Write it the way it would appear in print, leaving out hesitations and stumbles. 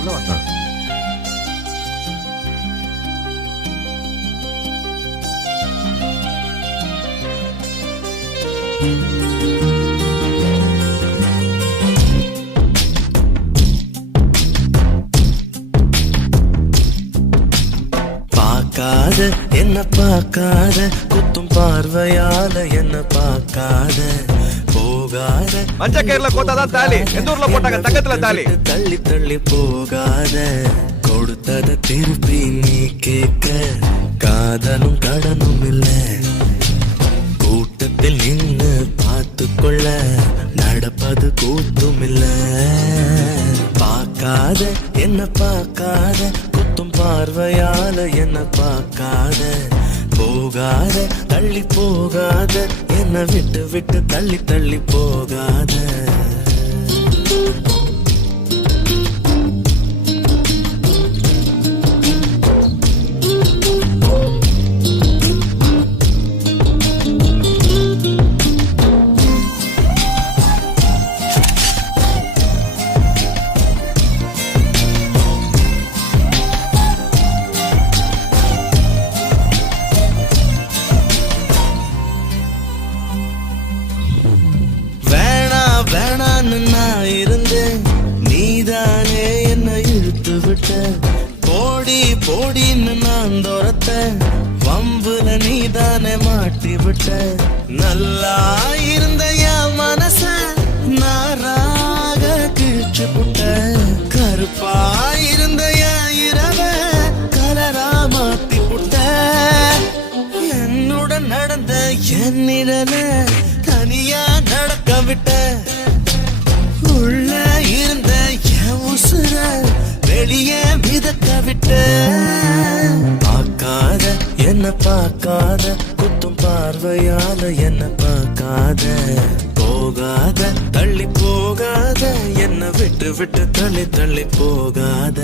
உள்ள வா. பார்க்காத என்ன பார்க்காத குத்தும் பார்வையால என்ன பார்க்காத போகாத மஞ்ச கயிறுல கோத்தாதான் தாலி, எந்த ஊர்ல போட்டாங்க தங்கத்துல தாலி. தள்ளி தள்ளி போகாத கொடுத்தத திருப்பி நீ கேட்க காதலும் கடனும் இல்ல கூட்டத்தில் நின்று பார்த்து கொள்ள நடப்பது கூத்தும் இல்ல பார்க்காத என்ன பார்க்காத குத்தும் பார்வையால என்ன பார்க்காத போகாத தள்ளி போகாத என்ன விட்டு விட்டு தள்ளி தள்ளி போகாத. வேணான்னு நான் இருந்தேன், நீதானே என்ன இழுத்து விட்ட போடி போடின்னு நான் துரத்த வம்புல நீதானே மாட்டி விட்ட நல்லா இருந்த என் மனச நாராக கிழிச்சு புட்ட கருப்பா இருந்த என் இரவ கலரா மாத்தி புட்ட என்னுடன் நடந்த என் நிழல தனியா நடக்க விட்ட உள்ள இருந்த என் உசுர வெளியே மிதக்க விட்ட பார்க்காத என்ன பார்க்காத குத்தும் பார்வையால என்ன பார்க்காத போகாத தள்ளி போகாத என்ன விட்டு விட்டு தள்ளி தள்ளி போகாத.